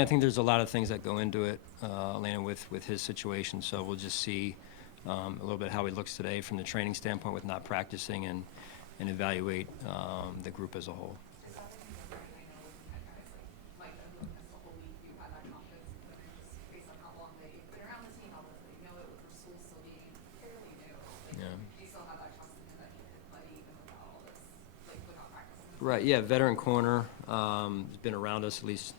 I think there's a lot of things that go into it, Elena, with his situation. So we'll just see a little bit how he looks today from the training standpoint with not practicing and evaluate the group as a whole. Right, yeah, veteran corner. He's been around us at least,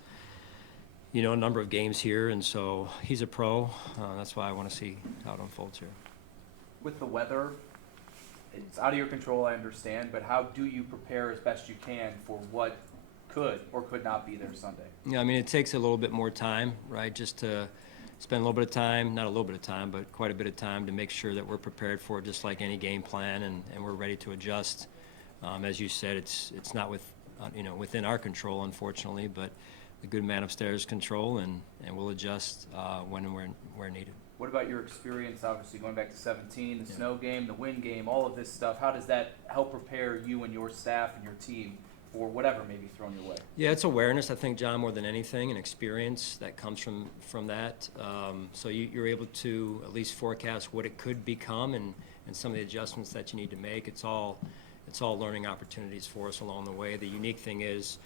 a number of games here, and so he's a pro. That's why I want to see how it unfolds here. With the weather, it's out of your control, I understand, but how do you prepare as best you can for what could or could not be there Sunday? Yeah, I mean, it takes a little bit more time, right, just to spend a little bit of time, not a little bit of time, but quite a bit of time to make sure that we're prepared for it, just like any game plan, and we're ready to adjust. As you said, it's not within our control, unfortunately, but the good man upstairs control, and we'll adjust when and where needed. What about your experience, obviously, going back to 17, the snow game, the wind game, all of this stuff? How does that help prepare you and your staff and your team for whatever may be thrown your way? Yeah, it's awareness, I think, John, more than anything, and experience that comes from that. So you're able to at least forecast what it could become and some of the adjustments that you need to make. It's all learning opportunities for us along the way. The unique thing is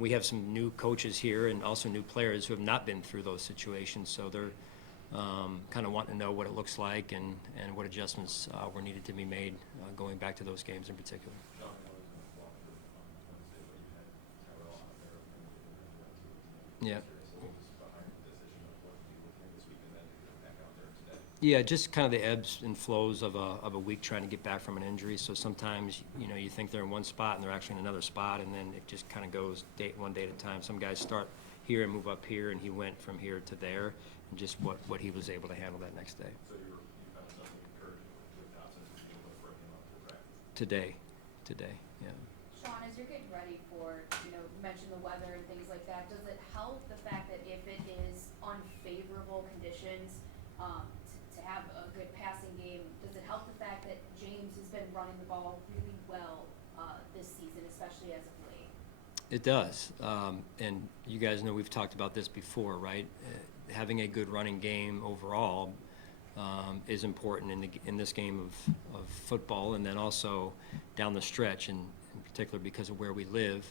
we have some new coaches here and also new players who have not been through those situations, so they're kind of wanting to know what it looks like and what adjustments were needed to be made going back to those games in particular. Yeah. Yeah, just kind of the ebbs and flows of a week trying to get back from an injury. So sometimes, you think they're in one spot and they're actually in another spot, and then it just kind of goes one day at a time. Some guys start here and move up here, and he went from here to there, and just what he was able to handle that next day. So you found something encouraging with Johnson to be able to bring him up to practice? Today, yeah. Sean, as you're getting ready for, you mentioned the weather and things like that, does it help the fact that if it is unfavorable conditions, to have a good passing game, does it help the fact that James has been running the ball really well this season, especially as of late? It does, and you guys know we've talked about this before, right? Having a good running game overall is important in this game of football, and then also down the stretch, and in particular because of where we live.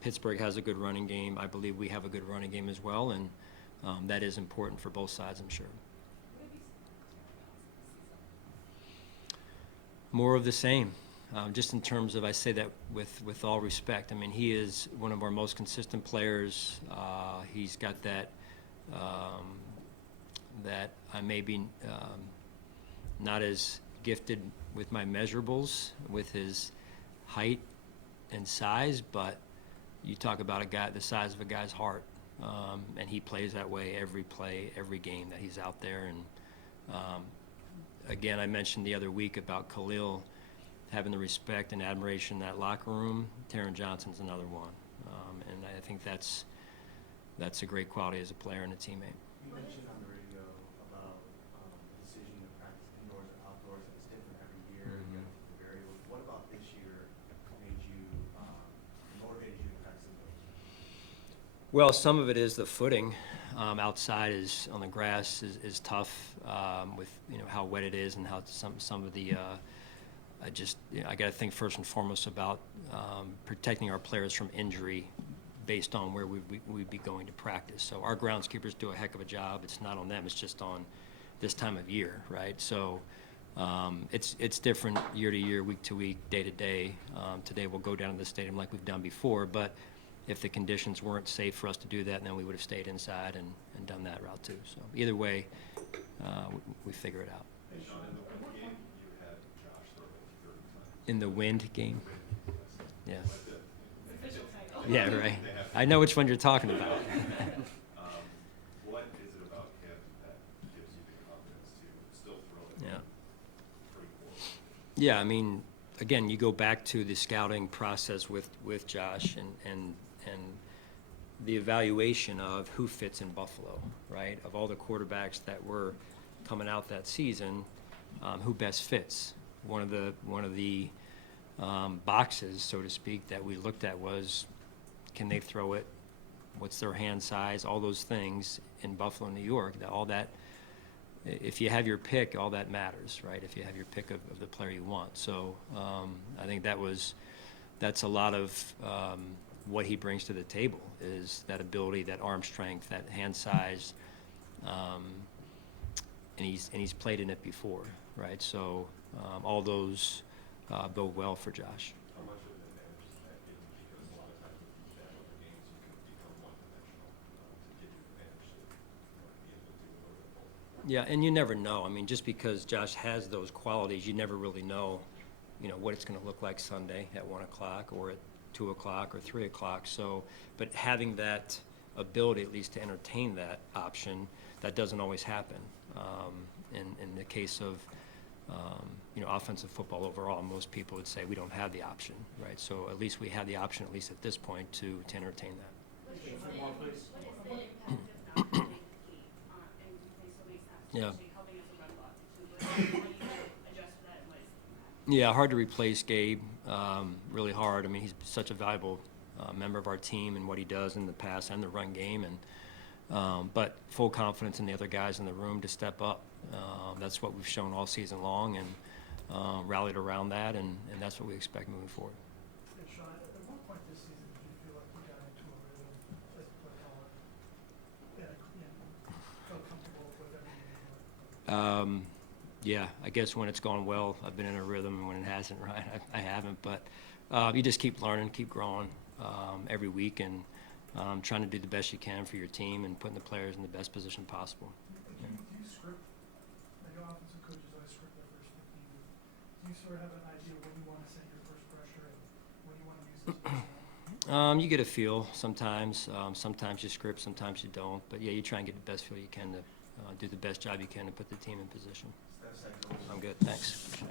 Pittsburgh has a good running game. I believe we have a good running game as well, and that is important for both sides, I'm sure. More of the same, just in terms of, I say that with all respect. I mean, he is one of our most consistent players. He's got that I may be not as gifted with my measurables, with his height and size, but you talk about a guy the size of a guy's heart, and he plays that way every play, every game that he's out there. And again, I mentioned the other week about Khalil having the respect and admiration in that locker room. Taron Johnson's another one, and I think that's a great quality as a player and a teammate. You mentioned on the radio about the decision to practice indoors or outdoors, and it's different every year. Mm-hmm. You have the variables. What about this year made you motivated you to practice indoors? Well, some of it is the footing. Outside is on the grass is tough with how wet it is and how some of the I got to think first and foremost about protecting our players from injury based on where we'd be going to practice. So our groundskeepers do a heck of a job. It's not on them. It's just on this time of year, right? So it's different year to year, week to week, day to day. Today we'll go down to the stadium like we've done before, but if the conditions weren't safe for us to do that, then we would have stayed inside and done that route too. So either way, we figure it out. Hey, Sean, in the wind game, you had Josh throw it 30 times. In the wind game? Yeah. But Yeah, right. I know which one you're talking about. what is it about him that gives you the confidence to still throw it? Yeah. Pretty cool. Yeah, I mean, again, you go back to the scouting process with Josh and the evaluation of who fits in Buffalo, right? Of all the quarterbacks that were coming out that season, who best fits. One of the boxes, so to speak, that we looked at was, can they throw it what's their hand size, all those things in Buffalo, New York, all that, if you have your pick, all that matters, right? If you have your pick of the player you want. So I think that's a lot of what he brings to the table, is that ability, that arm strength, that hand size, and he's played in it before, right? So all those bode well for Josh. How much of an advantage does that give you? Because a lot of times with these bad weather games, you can become one-dimensional to give you advantage to be able to do a little bit of both. Yeah, and you never know. I mean, just because Josh has those qualities, you never really know, what it's going to look like Sunday at 1 o'clock or at 2 o'clock or 3 o'clock. So, but having that ability at least to entertain that option, that doesn't always happen. In the case of, offensive football overall, most people would say we don't have the option, right? So at least we have the option, at least at this point, to entertain that. What is the impact of not having Key and replace so many snaps, Yeah. especially helping as a run block too? But how do you adjust to that and what is the impact? Yeah, hard to replace Gabe, really hard. I mean, he's such a valuable member of our team and what he does in the pass and the run game, and but full confidence in the other guys in the room to step up. That's what we've shown all season long, and rallied around that, and that's what we expect moving forward. Hey, Sean, at one point this season, did you feel like you got into a rhythm as a play caller? Felt comfortable with everything? Yeah, I guess when it's gone well, I've been in a rhythm, and when it hasn't, right, I haven't. But you just keep learning, keep growing every week, and trying to do the best you can for your team and putting the players in the best position possible. Do you script? I know offensive coaches always script their first 15. Do you sort of have an idea when you want to send your first pressure and when you want to use this personnel? You get a feel sometimes. Sometimes you script, sometimes you don't. But yeah, you try and get the best feel you can to do the best job you can to put the team in position. Steph Sackler. I'm good. Thanks.